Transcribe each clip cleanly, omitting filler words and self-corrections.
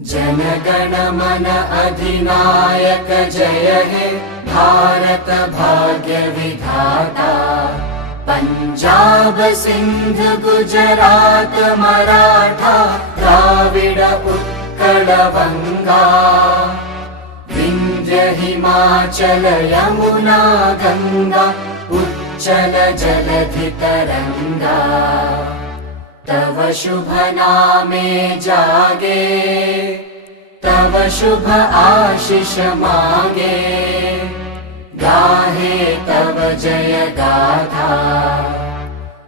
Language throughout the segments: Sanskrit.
जनगण मन अधिनायक जय हे भारत भाग्य विधाता। पंजाब सिंध गुजरात मराठा द्राविड उत्कल बंगा। विंध्य हिमाचल यमुना गंगा उच्चल जलधि तरंगा। तव शुभ नामे जागे तव शुभ आशीष मागे। गाहे तव जय गाथा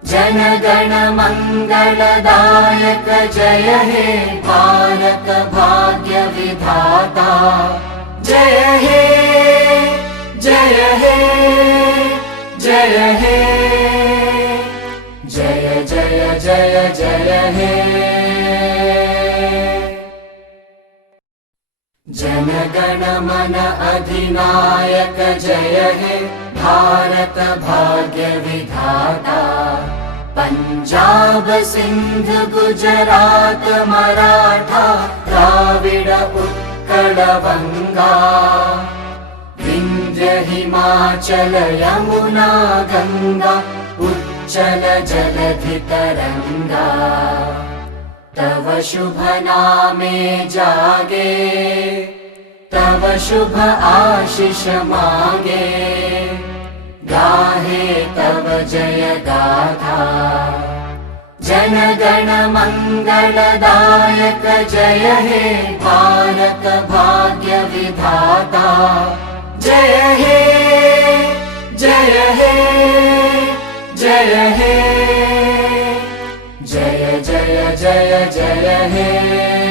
जनगण मंगलदायक जय हे भारत भाग्य विधाता। जय हे जय हे जय हे जय जय जय जय हे। जनगण मन अधिनायक जय हे भारत भाग्य विधाता। पंजाब सिंध गुजरात मराठा द्राविड उत्कल बंगा। विंध्य हिमाचल यमुना गंगा उच्चल जलधि तरंगा। तव शुभ नामे जागे तव शुभ आशीष मागे। गाहे तव जय गाथा जनगण मंगलदायक जय हे भारत भाग्य विधाता। जय हे जय हे जय हे जय जय जय जय हे।